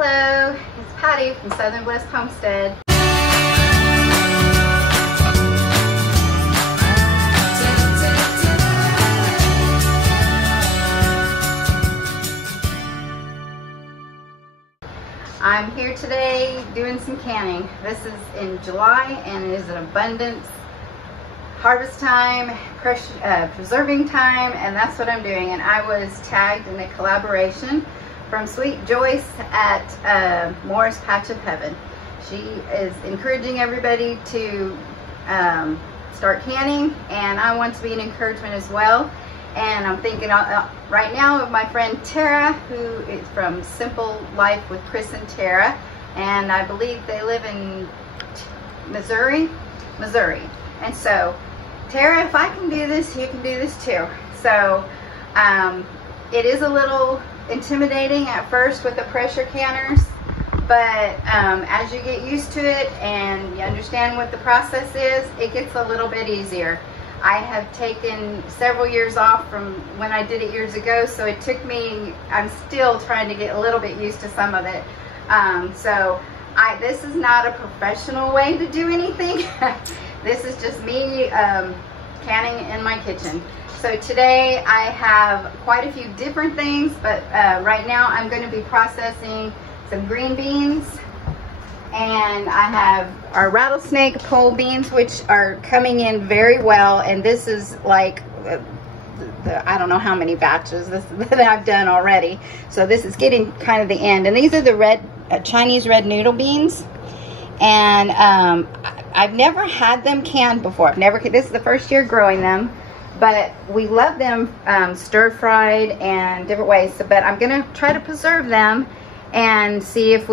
Hello, it's Patti from Southern Bliss Homestead. I'm here today doing some canning. This is in July and it is an abundance harvest time, preserving time, and that's what I'm doing. And I was tagged in a collaboration from Sweet Joyce at Morris Patch of Heaven. She is encouraging everybody to start canning, and I want to be an encouragement as well. And I'm thinking right now of my friend Tara, who is from Simple Life with Chris and Tara, and I believe they live in Missouri. And so, Tara, if I can do this, you can do this too. So, it is a little intimidating at first with the pressure canners, but as you get used to it and you understand what the process is, it gets a little bit easier. I have taken several years off from when I did it years ago, so it took me, I'm still trying to get a little bit used to some of it. This is not a professional way to do anything. This is just me canning in my kitchen. So today I have quite a few different things, but right now I'm going to be processing some green beans, and I have our rattlesnake pole beans, which are coming in very well. And this is like I don't know how many batches that I've done already. So this is getting kind of the end. And these are the red Chinese red noodle beans, and I've never had them canned before. This is the first year growing them. But we love them stir-fried and different ways. So, but I'm gonna try to preserve them and see if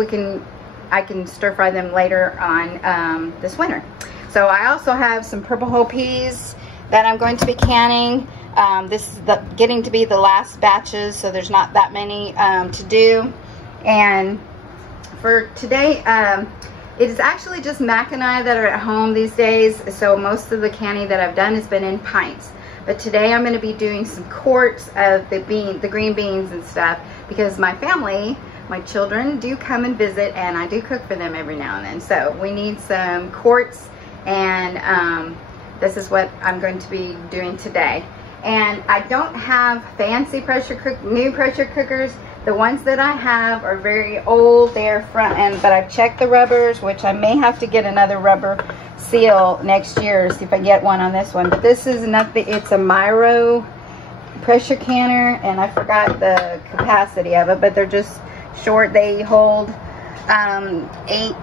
I can stir-fry them later on this winter. So I also have some purple whole peas that I'm going to be canning. This is getting to be the last batches, so there's not that many to do. And for today, it is actually just Mac and I that are at home these days. So most of the canning that I've done has been in pints. But today I'm going to be doing some quarts of the green beans and stuff, because my family, my children do come and visit, and I do cook for them every now and then. So we need some quarts, and this is what I'm going to be doing today. And I don't have fancy new pressure cookers. The ones that I have are very old. They're front end, but I've checked the rubbers, which I may have to get another rubber seal next year, see if I get one on this one. But this is nothing. It's a Miro pressure canner, and I forgot the capacity of it, but they're just short. They hold 8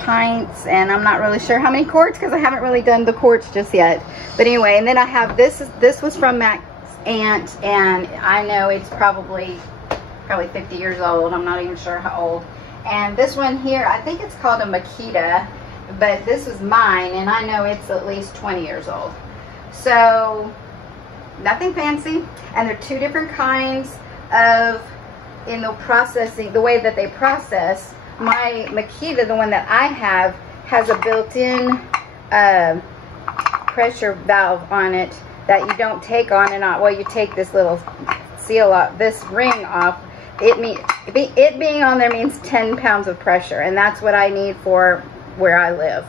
pints, and I'm not really sure how many quarts because I haven't really done the quarts just yet. But anyway, and then I have this was from Mac's aunt, and I know it's probably 50 years old. I'm not even sure how old. And this one here, I think it's called a Makita, but this is mine, and I know it's at least 20 years old. So nothing fancy, and they're two different kinds of, in the processing, the way that they process. My Makita, the one that I have, has a built-in pressure valve on it that you don't take on and off. Well, you take this little seal off, this ring off. It being on there means 10 pounds of pressure, and that's what I need for where I live.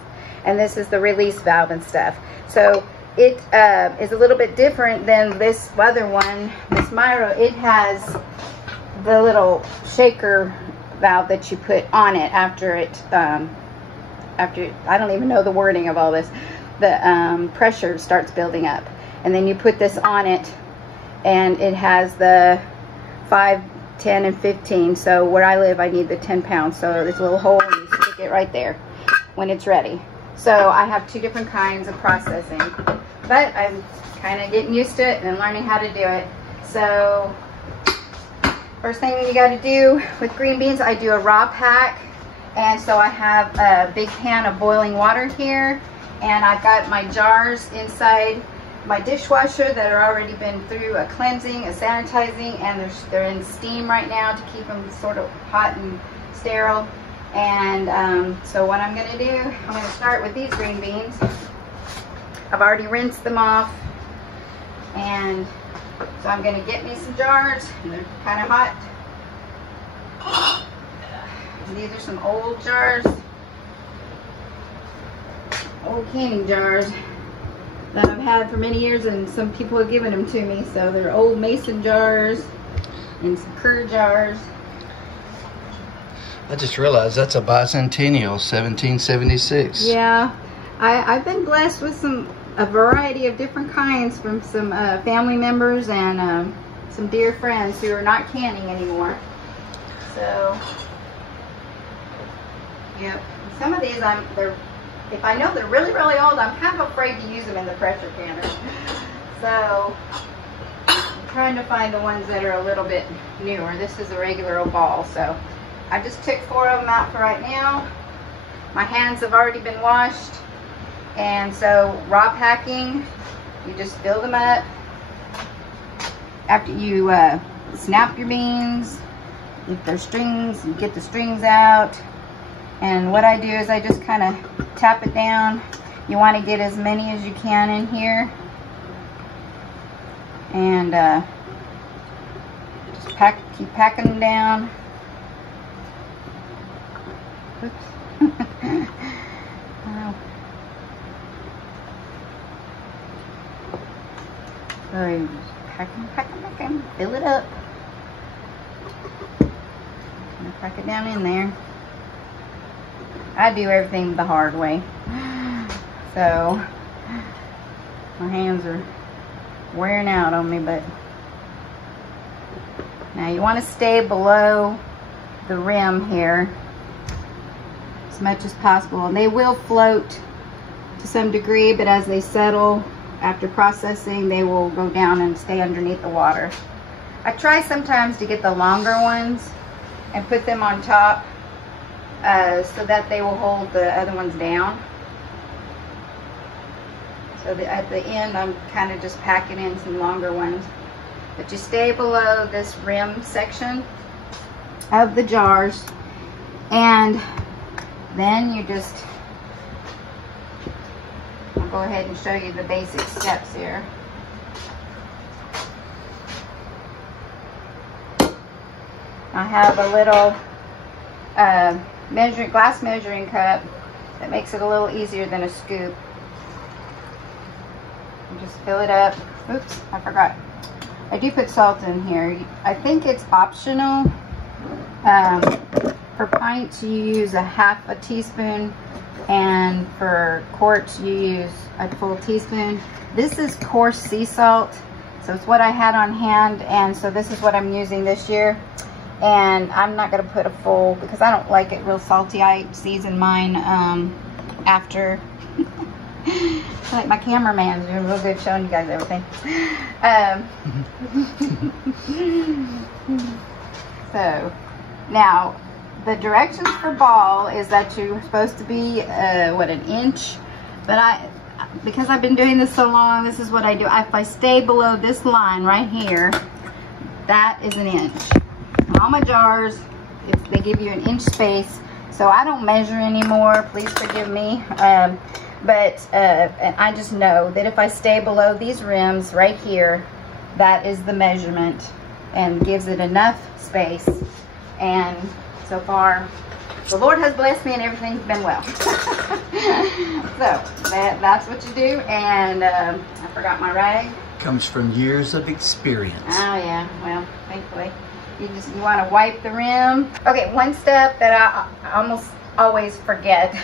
And this is the release valve and stuff. So it is a little bit different than this other one, this Miro. It has the little shaker valve that you put on it after I don't even know the wording of all this. The pressure starts building up, and then you put this on it, and it has the 5, 10, and 15. So where I live, I need the 10 pounds. So there's a little hole, and you stick it right there when it's ready. So I have two different kinds of processing, but I'm kind of getting used to it and learning how to do it. So first thing you got to do with green beans, I do a raw pack. And so I have a big pan of boiling water here, and I've got my jars inside my dishwasher that are already been through a cleansing, a sanitizing, and they're in steam right now to keep them sort of hot and sterile. And so what I'm going to do, I'm going to start with these green beans. I've already rinsed them off, and so I'm going to get me some jars, and they're kind of hot. These are some old jars, old canning jars that I've had for many years, and some people have given them to me. So they're old mason jars and some curd jars. I just realized that's a bicentennial, 1776. Yeah, I've been blessed with a variety of different kinds from some family members and some dear friends who are not canning anymore. So, yep. Some of these, if I know they're really, really old, I'm kind of afraid to use them in the pressure canner. So, I'm trying to find the ones that are a little bit newer. This is a regular old ball, so I just took 4 of them out for right now. My hands have already been washed, and so raw packing, you just fill them up. After you snap your beans, if there's strings, you get the strings out. And what I do is I just kind of tap it down. You want to get as many as you can in here. And just keep packing them down. Oops. Oh. So you just pack them, fill it up. And pack it down in there. I do everything the hard way. So my hands are wearing out on me, but now you want to stay below the rim here as much as possible. And they will float to some degree, but as they settle after processing, they will go down and stay underneath the water. I try sometimes to get the longer ones and put them on top so that they will hold the other ones down. So at the end, I'm kind of just packing in some longer ones. But you stay below this rim section of the jars, and then you just, I'll go ahead and show you the basic steps here. I have a little glass measuring cup that makes it a little easier than a scoop. You just fill it up. Oops, I forgot. I do put salt in here. I think it's optional. For pints, you use a half a teaspoon, and for quarts, you use a full teaspoon. This is coarse sea salt, so it's what I had on hand, and so this is what I'm using this year. And I'm not going to put a full, because I don't like it real salty. I season mine after. Like my cameraman's doing real good showing you guys everything. So now the directions for ball is that you're supposed to be what, an inch, but because I've been doing this so long, this is what I do. If I stay below this line right here, that is an inch. All my jars, they give you an inch space, so I don't measure anymore, please forgive me. But and I just know that if I stay below these rims right here, that is the measurement and gives it enough space. And so far, the Lord has blessed me and everything's been well. So that's what you do. And I forgot my rag. Comes from years of experience. Oh yeah, well, thankfully. You want to wipe the rim. Okay, one step that I almost always forget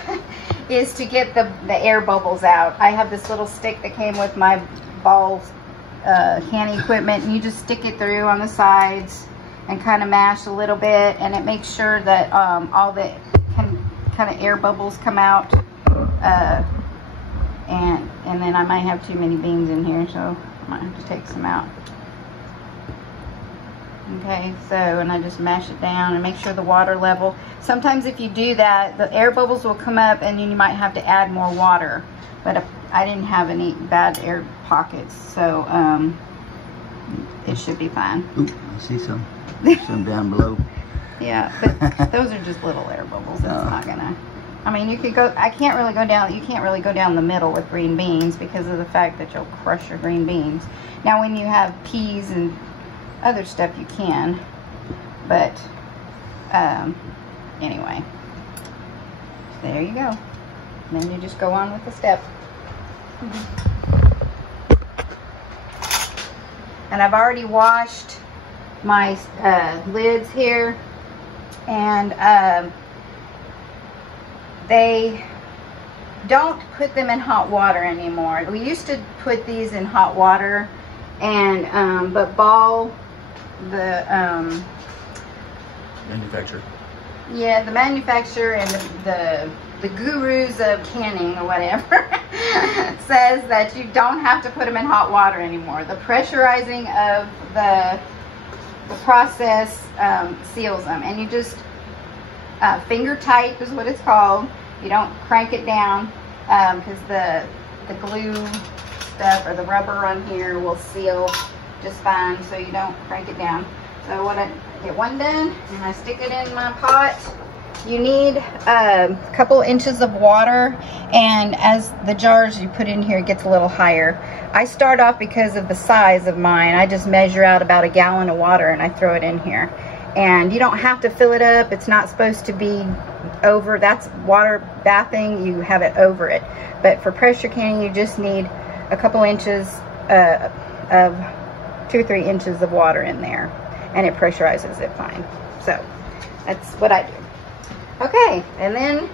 is to get the air bubbles out. I have this little stick that came with my ball canning equipment, and you just stick it through on the sides and kind of mash a little bit, and it makes sure that all the kind of air bubbles come out. And then I might have too many beans in here, so I might have to take some out. Okay, so, and I just mash it down and make sure the water level. Sometimes if you do that, the air bubbles will come up and then you might have to add more water. But if I didn't have any bad air pockets, so it should be fine. Ooh, I see some down below. Yeah, but those are just little air bubbles. It's not gonna, I mean, you could go, you can't really go down the middle with green beans because of the fact that you'll crush your green beans. Now when you have peas and other stuff you can, but anyway. There you go. And then you just go on with the step. And I've already washed my lids here, and they don't put them in hot water anymore. We used to put these in hot water, and but Ball, the manufacturer. Yeah, the manufacturer and the gurus of canning or whatever says that you don't have to put them in hot water anymore. The pressurizing of the process seals them, and you just finger tight is what it's called. You don't crank it down because the glue stuff or the rubber on here will seal just fine, so you don't crank it down. So when I get one done and I stick it in my pot, you need a couple inches of water, and as the jars you put in here it gets a little higher. I start off, because of the size of mine, I just measure out about a gallon of water and I throw it in here. And you don't have to fill it up. It's not supposed to be over. That's water bathing. You have it over it. But for pressure canning, you just need a couple inches of 2 or 3 inches of water in there, and it pressurizes it fine. So that's what I do. Okay, and then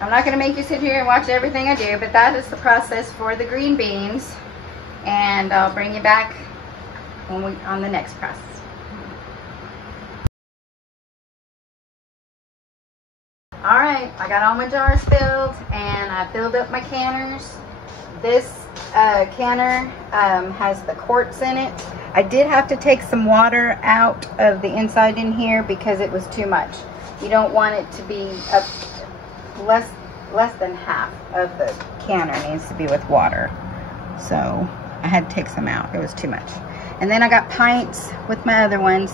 I'm not going to make you sit here and watch everything I do, but that is the process for the green beans, and I'll bring you back on the next process. Alright, I got all my jars filled, and I filled up my canners. This canner has the quartz in it. I did have to take some water out of the inside in here because it was too much. You don't want it to be less than half of the canner needs to be with water. So I had to take some out. It was too much. And then I got pints with my other ones.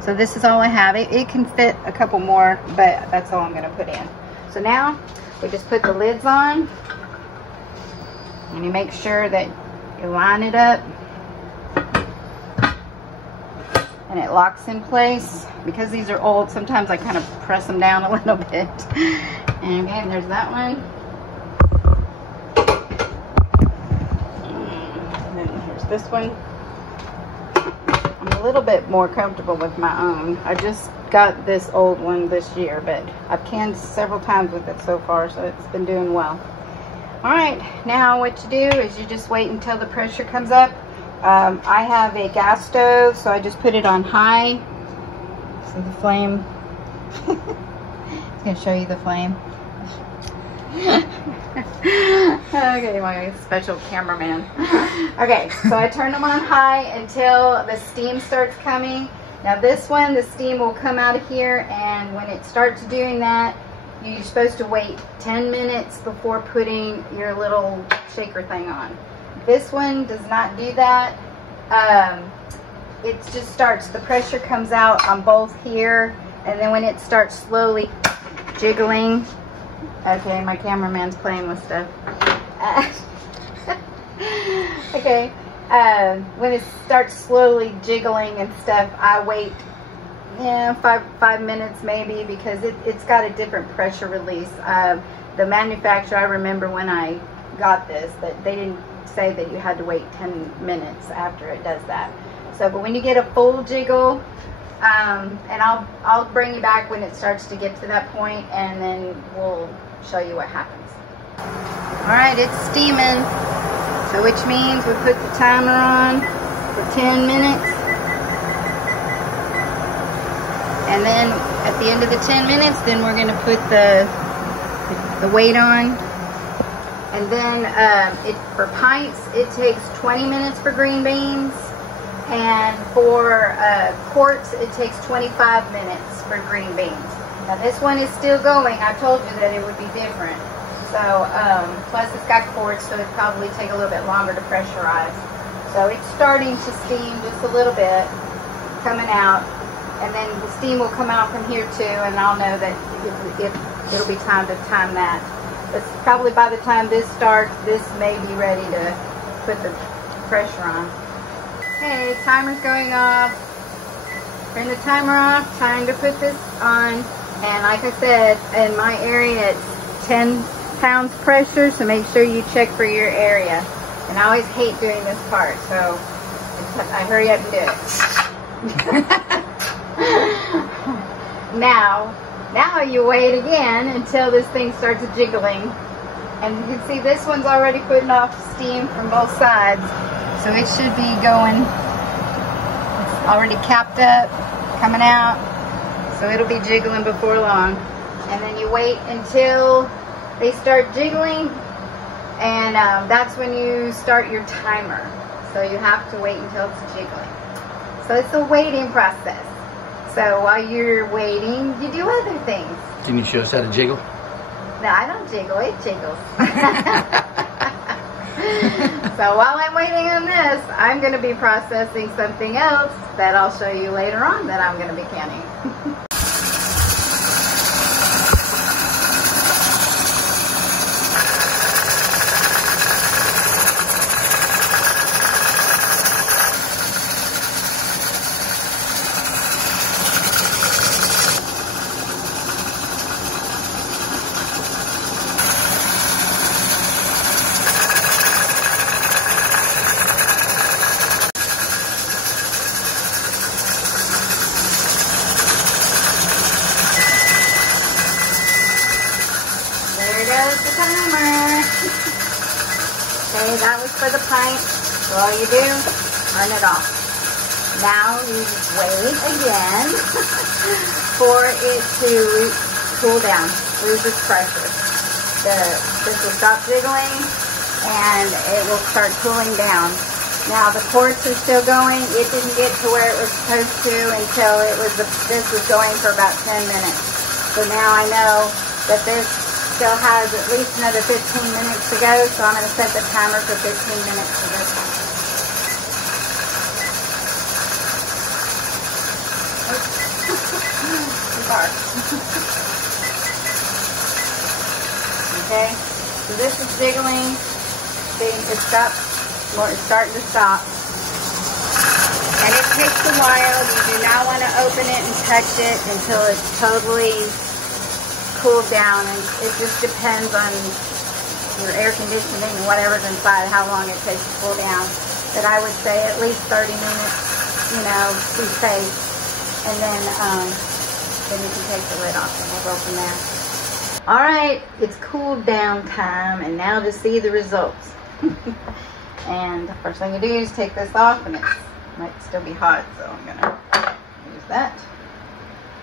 So this is all I have. It can fit a couple more, but that's all I'm going to put in. So now we just put the lids on, and you make sure that you line it up and it locks in place. Because these are old, sometimes I kind of press them down a little bit. And okay, there's that one. And then here's this one. I'm a little bit more comfortable with my own. I just got this old one this year, but I've canned several times with it so far, so it's been doing well. Alright, now what you do is you just wait until the pressure comes up. I have a gas stove, so I just put it on high. So the flame, it's going to show you the flame. Okay, my special cameraman. Okay, so I turn them on high until the steam starts coming. Now this one, the steam will come out of here, and when it starts doing that, you're supposed to wait 10 minutes before putting your little shaker thing on. This one does not do that. It just starts, the pressure comes out on both here, and then when it starts slowly jiggling, okay, my cameraman's playing with stuff. Okay, when it starts slowly jiggling and stuff, I wait, yeah, five minutes maybe, because it's got a different pressure release. The manufacturer, I remember when I got this, that they didn't say that you had to wait 10 minutes after it does that. So, but when you get a full jiggle, and I'll bring you back when it starts to get to that point, and then we'll show you what happens. Alright, it's steaming, so which means we put the timer on for 10 minutes, and then at the end of the 10 minutes, then we're going to put the weight on. And then for pints, it takes 20 minutes for green beans, and for quarts, it takes 25 minutes for green beans. Now this one is still going. I told you that it would be different. So, plus it's got quarts, so it'd probably take a little bit longer to pressurize. So it's starting to steam just a little bit, coming out, and then the steam will come out from here too, and I'll know that if it'll be time to time that. But probably by the time this starts, this may be ready to put the pressure on. Okay, timer's going off. Turn the timer off, time to put this on. And like I said, in my area it's 10 pounds pressure, so make sure you check for your area. And I always hate doing this part, so I hurry up and do it. Now you wait again until this thing starts jiggling. And you can see this one's already putting off steam from both sides. So it should be going, it's already capped up, coming out. So it'll be jiggling before long. And then you wait until they start jiggling, and that's when you start your timer. So you have to wait until it's jiggling. So it's a waiting process. So while you're waiting, you do other things. Can you show us how to jiggle? No, I don't jiggle, it jiggles. So while I'm waiting on this, I'm going to be processing something else that I'll show you later on that I'm going to be canning. Okay, that was for the pint. So all you do, turn it off. Now you just wait again for it to cool down, lose its pressure. This will stop jiggling and it will start cooling down. Now the quartz is still going. It didn't get to where it was supposed to until this was going for about 10 minutes. So now I know that this still has at least another 15 minutes to go, so I'm going to set the timer for 15 minutes for this one. Okay, so this is jiggling. See, it's stopped, or it's starting to stop. And it takes a while. You do not want to open it and touch it until it's totally cooled down, and it just depends on your air conditioning and whatever's inside, how long it takes to cool down. But I would say at least 30 minutes, you know, be safe. And then you can take the lid off and we'll go from there. All right, it's cooled down time, and now to see the results. And the first thing you do is take this off, and it might still be hot, so I'm gonna use that.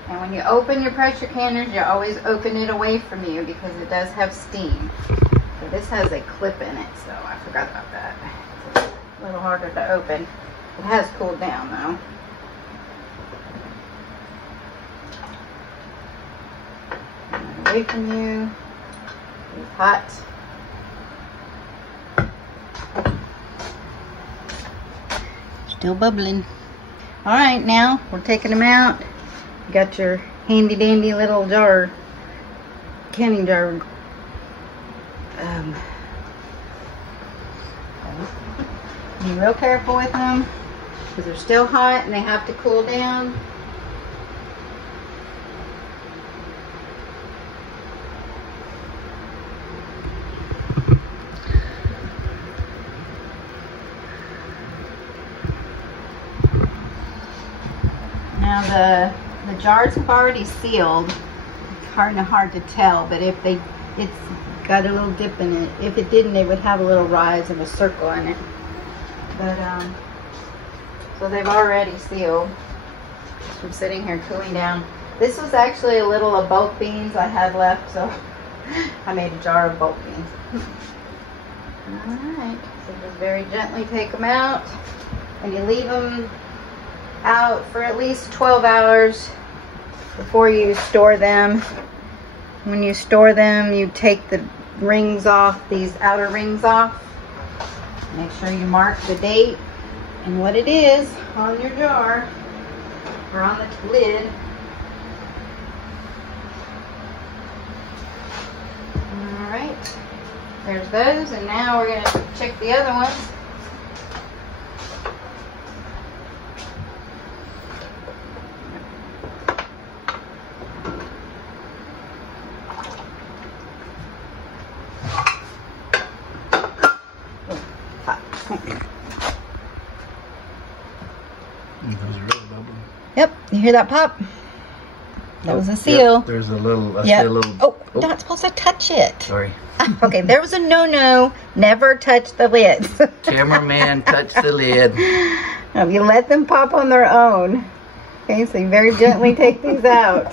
And when you open your pressure canners, you always open it away from you because it does have steam. So this has a clip in it, so I forgot about that. It's a little harder to open. It has cooled down though. And away from you. It's hot. Still bubbling. All right, now we're taking them out. You got your handy dandy little jar, canning jar. Be real careful with them because they're still hot and they have to cool down. Now the jars have already sealed. It's kind of hard to tell, but if it's got a little dip in it. If it didn't, it would have a little rise of a circle in it. But so they've already sealed just from sitting here cooling down. This was actually a little of bulk beans I had left, so I made a jar of bulk beans. Alright, so just very gently take them out, and you leave them out for at least 12 hours before you store them. When you store them, you take the rings off, these outer rings off. Make sure you mark the date and what it is on your jar or on the lid. Alright, there's those, and now we're going to check the other ones. hear that pop? That was a seal. Yep, there's a little, I see a little. Oh, not supposed to touch it. Sorry. Okay, there was a no-no. Never touch the lids. Cameraman, touch the lid. You let them pop on their own. Okay, so you very gently take these out.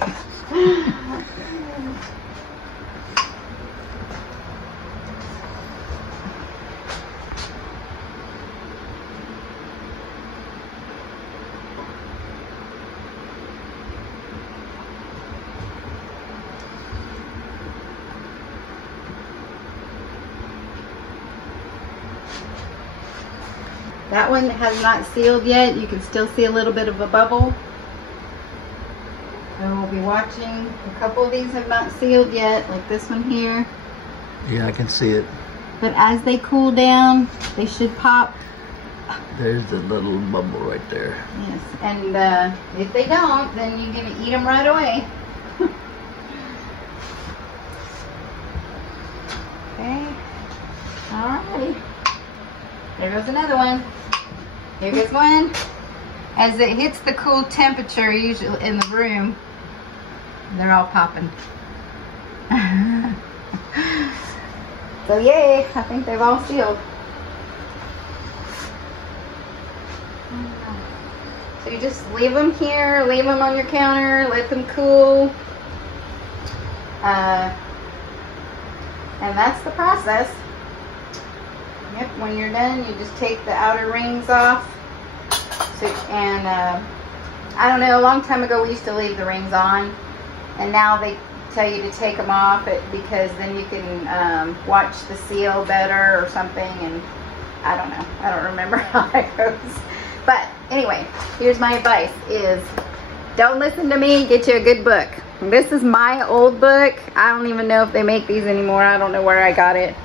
That one has not sealed yet. You can still see a little bit of a bubble. And we'll be watching. A couple of these have not sealed yet, like this one here. Yeah, I can see it. But as they cool down, they should pop. There's the little bubble right there. Yes, and if they don't, then you're gonna eat them right away. Okay, alrighty. There goes another one. Here goes one. As it hits the cool temperature, usually in the room, they're all popping. So yay, I think they've all sealed. So you just leave them here, leave them on your counter, let them cool. And that's the process. Yep, when you're done, you just take the outer rings off. So, and I don't know, a long time ago we used to leave the rings on, and now they tell you to take them off because then you can watch the seal better or something, and I don't know. I don't remember how that goes. But anyway, here's my advice is don't listen to me, get you a good book. This is my old book. I don't even know if they make these anymore. I don't know where I got it.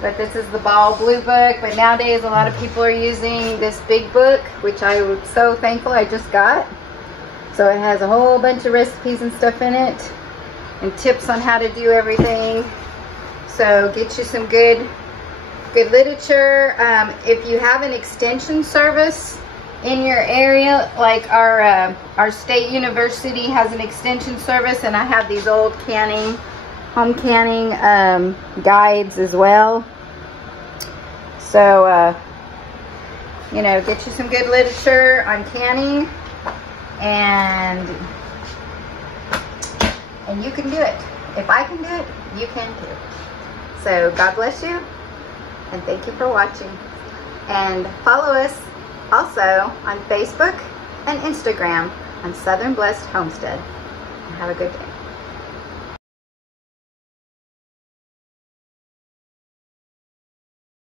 But this is the Ball Blue book. But nowadays a lot of people are using this big book, which I was so thankful I just got. So it has a whole bunch of recipes and stuff in it and tips on how to do everything. So get you some good literature. If you have an extension service in your area, like our state university has an extension service, and I have these old home canning guides as well. So you know, get you some good literature on canning, and you can do it. If I can do it, you can too. So God bless you, and thank you for watching. And follow us also on Facebook and Instagram on Southern Blessed Homestead. Have a good day.